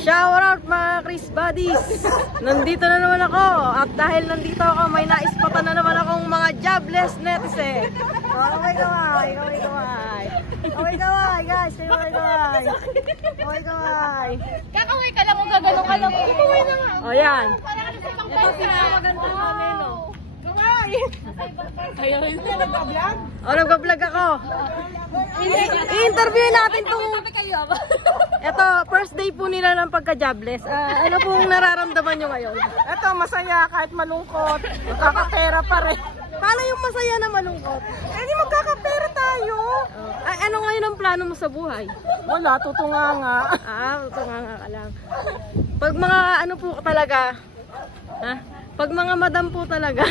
Shout out mga Chris Buddies! Nandito na naman ako at dahil nandito ako may naispatan na naman akong mga jobless netizen. Kaway kaway, kaway kaway. Kaway kaway guys, kaway kaway. Kaway kaway. Kakaway ka lang kung gagano ka lang. Kaway na nga. O yan. Ito pinakamaganda namin o. Kaway! Ayaw rin na nag-vlog? O nag-vlog ako. I-interview natin tong... Ito, first day po nila ng pagka-jobless. Ano pong nararamdaman nyo ngayon? Ito, masaya kahit malungkot. Magkakapera pa rin. Paano yung masaya na malungkot? Eh, di magkakapera tayo. Ano ngayon ang plano mo sa buhay? Wala, tutunganga. Tunganga ka lang. Pag mga ano po talaga, ha? Pag mga madam po talaga,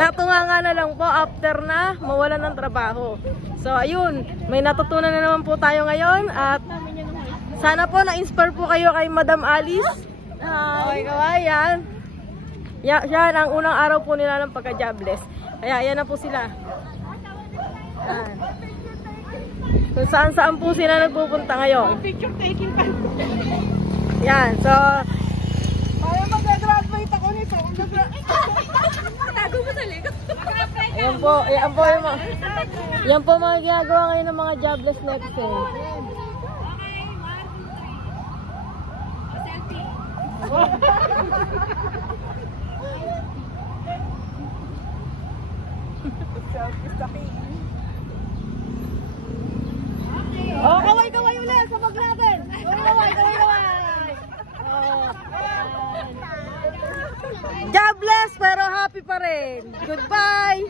natunganga na lang po after na mawalan ng trabaho. So ayun, may natutunan na naman po tayo ngayon at sana po na-inspire po kayo kay Madam Alice. Okay, kawayan. Yan ang unang araw po nila ng pagka-jobless. Kaya yan na po sila. Yan. Kung saan po sila nagpupunta ngayon. Picture taking pa. Yan, so Ayaw mag-graduate ako nito. Tago mo sa likod. yan po yung mga, yan po mga ginagawa ngayon ng mga jobless netizen. Oh, kaway-kaway ulit sa pag natin. Kaway-kaway. Jobless pero happy pa rin. Goodbye.